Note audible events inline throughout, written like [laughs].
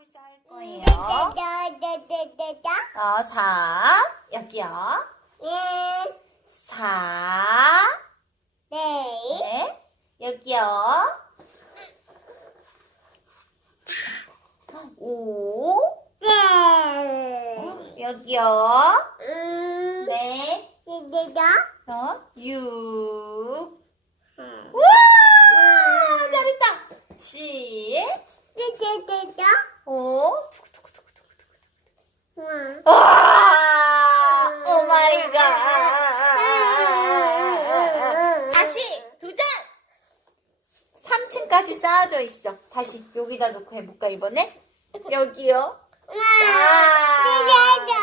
불사 할 거예요. 어, 4. 여기요. 4. 네. 여기요. 5. 여기요. 네. 어, 6. 우와! 잘했다. 7. 5. 두구두구두구두구두구. 와! 오 마이 갓. 다시 도전! 3층까지 쌓아져 있어. 다시 여기다 놓고 해볼까 이번에? 여기요. 아,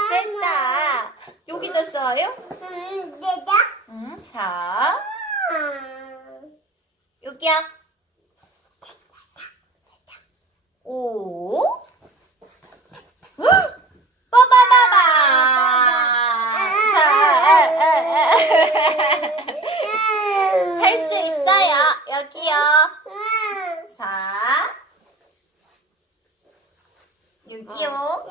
됐다. 여기다 써요? 응, 4. 여기요. 5. 빠바바바. 자, [laughs] 할수 있어요. 여기요. 4. 여기요.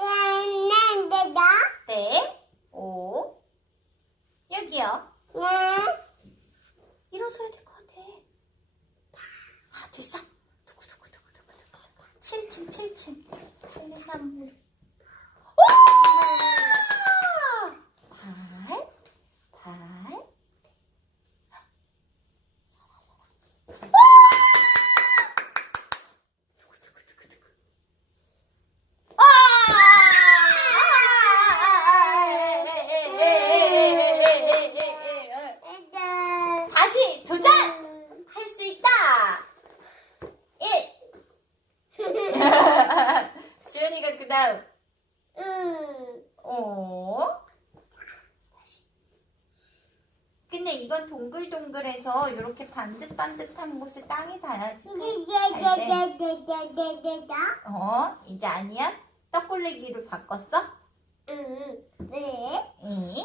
네. 5. 여기요. 일어서야 될 것 같아. 아, 됐어. 두구두구두구두구두구. 7층, 7층. 8, 2, 3, 5. 오! 8, 8. 살아, 살아. 와! 두구두구두구두구. 아! 다시 도전! 할 수 있다! 1. 지연이가 그 다음. 어. 근데 이건 동글동글해서 이렇게 반듯반듯한 곳에 땅이 닿아야지. 어, 이제 아니야? 떡골레기로 바꿨어? 2,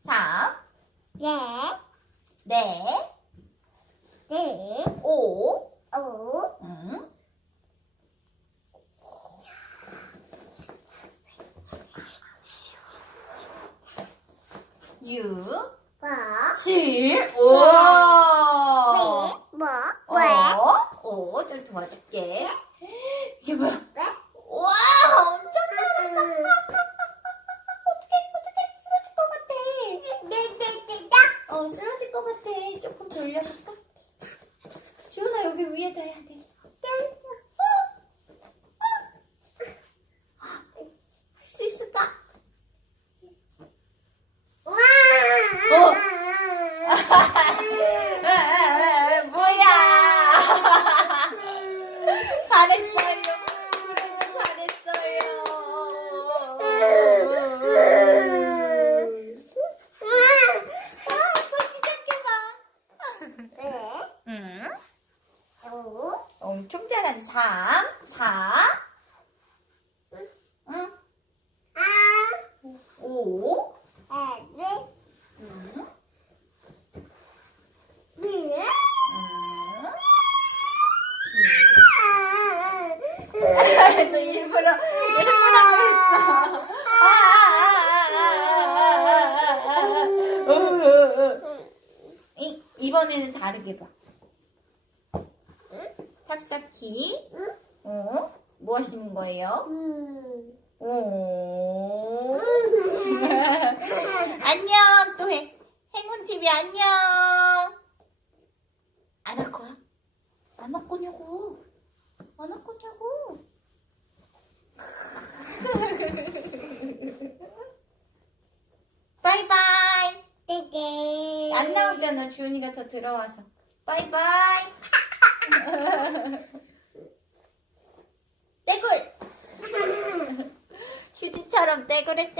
3, 네, 5, 응. 육, 칠, 오! 어? 오, 좀 도와줄게. 이게 뭐야? 와, 엄청 잘한다. 어떡해, 어떡해. 쓰러질 것 같아. 어, 쓰러질 것 같아. 조금 돌려볼까? 주은아, 여기 위에다 해야 돼. 할 수 있을까? 뭐야? 잘했어요. 잘했어요. 아, 또 시작해봐. 응? 엄청 잘하네. 3, 4, 응? 5, 응? 응? 7. 너 일부러, 일부러 그랬어. 이, 이번에는 다르게 봐. 탑쌓기. 어? 뭐 하시는 거예요? 오. [laughs] 안녕. 또 해. 행운 TV 안녕. 안 할 거야? 안 할 거냐고. 안 할 거냐고. 바이바이. 안 나오잖아. 주은이가 더 들어와서. 바이바이. [laughs] 떼굴. [laughs] 휴지처럼 떼굴했대.